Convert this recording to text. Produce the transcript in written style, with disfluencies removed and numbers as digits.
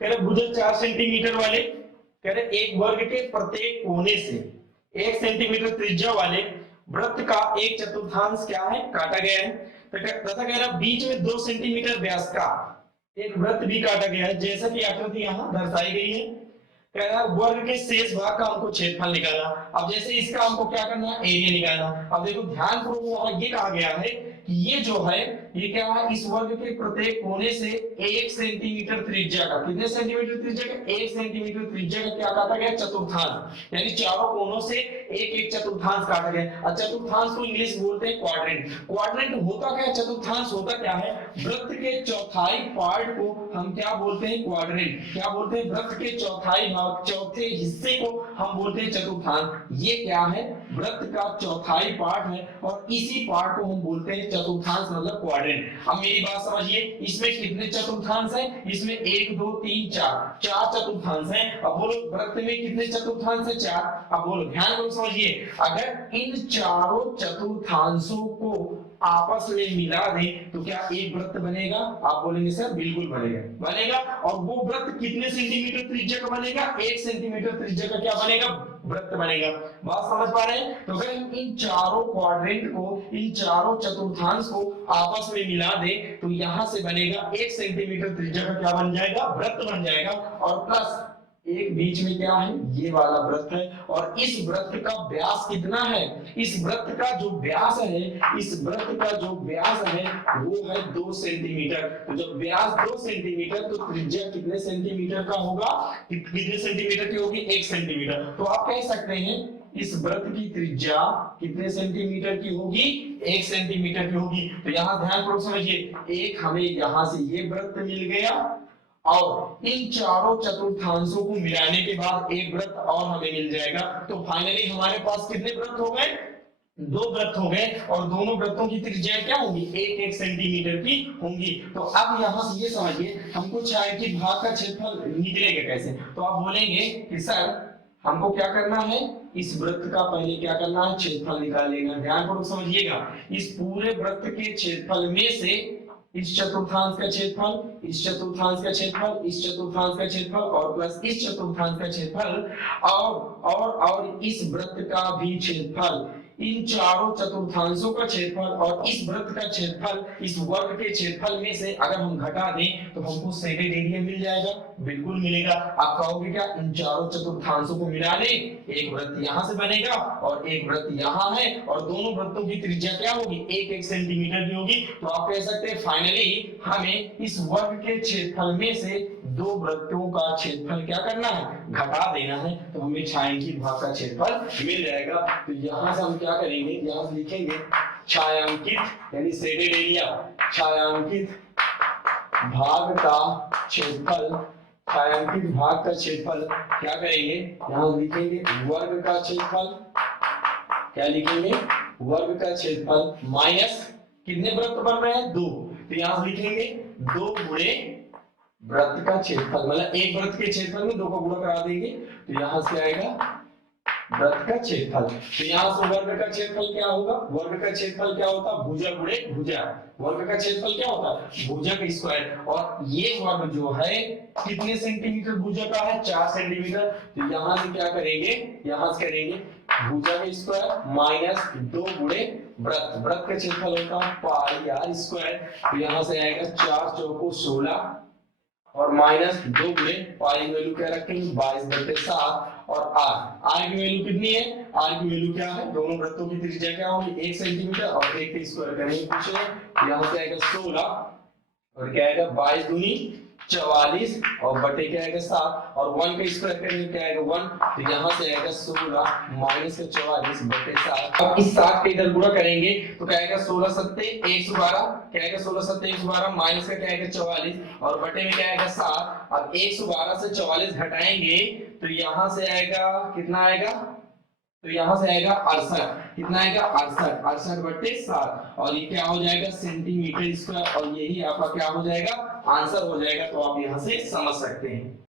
कह रहे भुजा 4 सेंटीमीटर वाले, कह रहे एक वर्ग के प्रत्येक कोने से 1 सेंटीमीटर त्रिज्या वाले वृत्त का एक चतुर्थांश क्या है, काटा गया है। तथा कह रहा बीच में 2 सेंटीमीटर व्यास का एक वृत्त भी काटा गया है, जैसा कि आकृति यहाँ दर्शाई गई है। कह रहा है वर्ग के शेष भाग का हमको क्षेत्रफल निकालना। अब जैसे इसका हमको क्या करना है, एरिया निकालना। अब देखो ध्यानपूर्वक वहां ये कहा गया है कि ये जो है ये क्या है, इस वर्ग के प्रत्येक कोने से 1 सेंटीमीटर त्रिज्या का, कितने सेंटीमीटर त्रिज्या का, 1 सेंटीमीटर त्रिज्या का क्या काटा गया, चतुर्थांश, यानी चारों कोनों से एक एक चतुर्थांश काटा गया। और चतुर्थांश को इंग्लिश बोलते हैं क्वाड्रेंट। क्वाड्रेंट होता क्या है, चतुर्थांश होता क्या है, वृत्त के चौथाई पार्ट को हम क्या बोलते हैं, क्वाड्रेंट। क्या बोलते हैं, वृत्त के चौथाई भाग, चौथे हिस्से को हम बोलते हैं चतुर्थांश। ये क्या है, वृत्त का चौथाई पार्ट है और इसी पार्ट को हम बोलते हैं चतुर्थांश, मतलब क्वाड्रेंट। अब मेरी बात समझिए, इसमें कितने चतुर्थांश हैं, इसमें 1 2 3 4 चार चतुर्थांश हैं। अब बोलो वृत्त में कितने चतुर्थांश हैं, 4। अब बोलो ध्यान से समझिए, अगर इन चारों चतुर्थांशों को आपस में मिला दें तो क्या एक वृत्त बनेगा, आप बोलेंगे सर बिल्कुल बनेगा, बनेगा। और वो वृत्त कितने सेंटीमीटर त्रिज्या का बनेगा, 1 सेंटीमीटर त्रिज्या का क्या बनेगा, वृत्त बनेगा। बात समझ पा रहे हैं। तो अगर हम इन चारों क्वाड्रेंट को, इन चारों चतुर्थांश को आपस में मिला दे तो यहां से बनेगा 1 सेंटीमीटर त्रिज्या का क्या बन जाएगा, वृत्त बन जाएगा। और प्लस एक बीच में क्या है, ये वाला वृत्त है। और इस वृत्त का व्यास कितना है, इस वृत्त का जो व्यास है, इस वृत्त का जो व्यास है वो है 2 सेंटीमीटर। तो जब व्यास 2 सेंटीमीटर तो त्रिज्या कितने सेंटीमीटर का होगा, कितने सेंटीमीटर की होगी, 1 सेंटीमीटर। तो आप कह सकते हैं इस वृत्त की त्रिज्या कितने सेंटीमीटर की होगी, 1 सेंटीमीटर की होगी। तो यहां ध्यानपूर्वक समझिए, एक हमें यहां से ये वृत्त मिल गया और इन चारों चतुर्थांशों को मिलाने के बाद एक वृत्त और हमें मिल जाएगा। तो फाइनली हमारे पास कितने वृत्त हो गए, 2 वृत्त हो गए। और दोनों वृत्तों की त्रिज्या क्या होगी, 1 1 सेंटीमीटर की होंगी। तो अब यहां से ये समझिए, हमको छायांकित भाग का क्षेत्रफल निकलेगा कैसे। तो आप बोलेंगे कि सर हमको क्या करना है, इस वृत्त का पहले क्या करना है, क्षेत्रफल निकाल लेना। ध्यानपूर्वक समझिएगा, इस पूरे वृत्त के क्षेत्रफल में से इस चतुर्थांश का क्षेत्रफल, इस चतुर्थांश का क्षेत्रफल, इस चतुर्थांश का क्षेत्रफल और प्लस इस चतुर्थांश का क्षेत्रफल और इस वृत्त का भी क्षेत्रफल, इन चारों चतुर्थांशों का क्षेत्रफल और इस वृत्त का क्षेत्रफल, इस वर्ग के क्षेत्रफल में से अगर हम घटा दें तो हमको शेडेड एरिया मिल जाएगा, बिल्कुल मिलेगा। आप कहोगे क्या, इन चारों चतुर्थांशों को मिला ले, एक वृत्त यहां से बनेगा और एक वृत्त यहां है और दोनों वृत्तों की त्रिज्या क्या होगी, 1 1 सेंटीमीटर की होगी। तो आप कह सकते हैं फाइनली हमें इस वर्ग के क्षेत्रफल में से 2 वृत्तों का क्षेत्रफल क्या करना है, घटा देना है। तो हमें छायांकित भाग का क्षेत्रफल मिल जाएगा। तो यहां से हम क्या करेंगे, यहां से लिखेंगे छायांकित यानी शेडेड एरिया, छायांकित भाग का क्षेत्रफल, छायांकित भाग का क्षेत्रफल क्या करेंगे, यहां लिखेंगे वर्ग का क्षेत्रफल, क्या लिखेंगे, वर्ग का क्षेत्रफल माइनस कितने वृत्त बन रहे हैं, 2। तो यहां से लिखेंगे 2 गुणे वृत्त का क्षेत्रफल, मतलब एक वृत्त के क्षेत्रफल में 2 का गुणा करा देंगे तो यहां से आएगा वृत्त का क्षेत्रफल। तो यहां से वर्ग का क्षेत्रफल क्या होगा, वर्ग का क्षेत्रफल क्या होता है, भुजा गुणे भुजा। वर्ग का क्षेत्रफल क्या होता है, भुजा का स्क्वायर। और ये वर्ग जो है कितने सेंटीमीटर भुजा का है, 4 सेंटीमीटर। तो यहां से क्या करेंगे, यहां से करेंगे भुजा का स्क्वायर माइनस 2 गुणे वृत्त, वृत्त का क्षेत्रफल होता है पाई आर स्क्वायर। तो यहां से आएगा 4 चौको 16 और माइनस 2 गुणे पाई वैल्यू क्या रखेंगे, 22/7 और आर की वैल्यू कितनी है, आर की वैल्यू क्या है, दोनों वृत्तों की त्रिज्या क्या होगी, 1 सेंटीमीटर और 1 का स्क्वायर करेंगे पूछे। यहां से आएगा 16 और क्या आएगा 22 दूनी 44 और बटे क्या आएगा 7 और 1 का स्क्वायर करेंगे क्या आएगा 1। तो यहां से आएगा 16 माइनस 44 बटे 7। अब इस 7 के इधर गुणा करेंगे तो क्या आएगा 16 सत्ते 112, क्या आएगा 16 सत्ते 112 माइनस का क्या आएगा 44 और बटे में क्या आएगा 7। अब 112 से 44 घटाएंगे तो यहां से आएगा कितना आएगा, तो यहां से आएगा 68, कितना आएगा 68 बटे 7 और ये क्या हो जाएगा सेंटीमीटर स्क्वायर और यही आपका क्या हो जाएगा आंसर हो जाएगा। तो आप यहां से समझ सकते हैं।